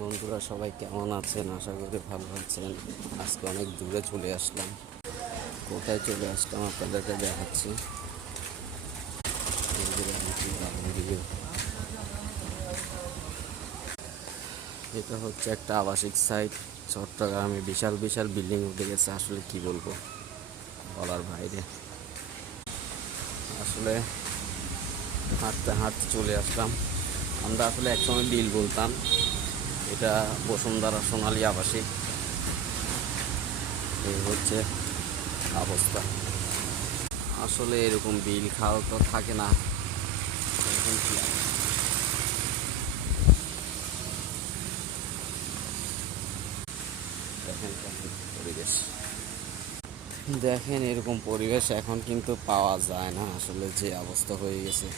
বন্ধুরা সবাই কেমন আছেন? আশা করি ভালো আছেন। আজকে অনেক দূরে চলে আসলাম। কোথায় চলে আসলাম আপনাদেরকে দেখাচ্ছি। এটা হচ্ছে একটা আবাসিক সাইট চট্টগ্রামে। বিশাল বিশাল বিল্ডিং উঠে গেছে, আসলে কি বলবো, বলার বাইরে। আসলে হাঁটতে হাঁটতে চলে আসলাম। আমরা আসলে একসময় বিল বলতাম। এটা বসুন্ধরা সোনালী আবাসিক। এই হচ্ছে অবস্থা। আসলে এরকম বিল খাওয়া তো থাকে না। এখন কি দেখেন কেমন পরিবেশ, দেখেন এরকম পরিবেশ এখন কিন্তু পাওয়া যায় না। আসলে যে অবস্থা হয়ে গেছে,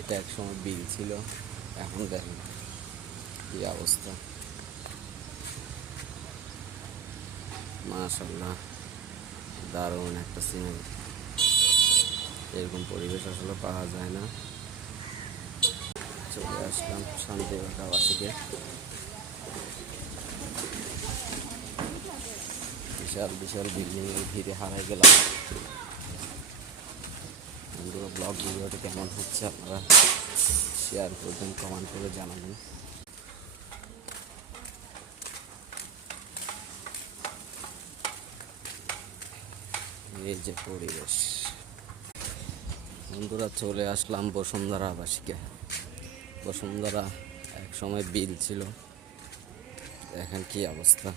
এটা একসময় বিল ছিল, এখন দেখেন কি অবস্থা। মাশাআল্লাহ, দারুণ একটা সিনারি। এরকম পরিবেশ আসলে পাওয়া যায় না। চলে আসলাম শান্তিবাগ আবাসিকে। বিশাল বিশাল বিল্ডিংয়ের ভিড়ে হারাই গেলাম। বন্ধুরা, ব্লগ ভিডিওটি কেমন হচ্ছে আপনারা শেয়ার করবেন, কমেন্ট করে জানাবেন। এই যে পরিবেশ। বন্ধুরা, চলে আসলাম বসুন্ধরা আবাসিকে। বসুন্ধরা এক সময় বিল ছিল, দেখেন কি অবস্থা।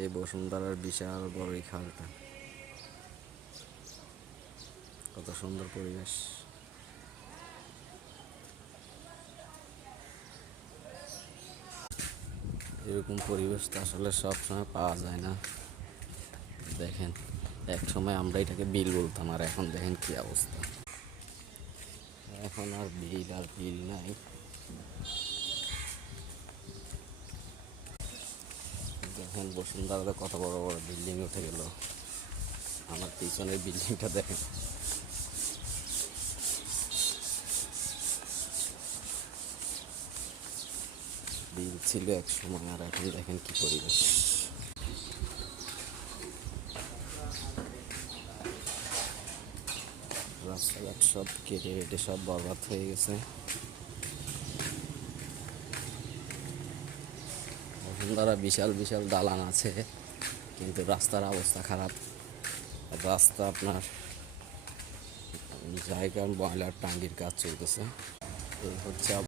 এই বসুন্ধরার বিশাল বড় এই খালটা, কত সুন্দর পরিবেশ। এরকম পরিবেশ তো আসলে সবসময় পাওয়া যায় না। দেখেন, এক সময় আমরা এটাকে বিল বলতাম, আর এখন দেখেন কি অবস্থা। এখন আর বিল নাই। দেখেন বসুন্ধরাতে কত বড় বড় বিল্ডিং উঠে গেল। আমার পিছনের বিল্ডিংটা দেখেন। বিল ছিল এক সময়, আর এখন দেখেন কি পরিবেশ। রাস্তাঘাট সব কেটে কেটে সব বরবাদ হয়ে গেছে। বসুন্ধরা বিশাল বিশাল দালান আছে, কিন্তু রাস্তার অবস্থা খারাপ। রাস্তা আপনার জায়গার ময়লার টাঙ্গির কাজ চলতেছে। এই হচ্ছে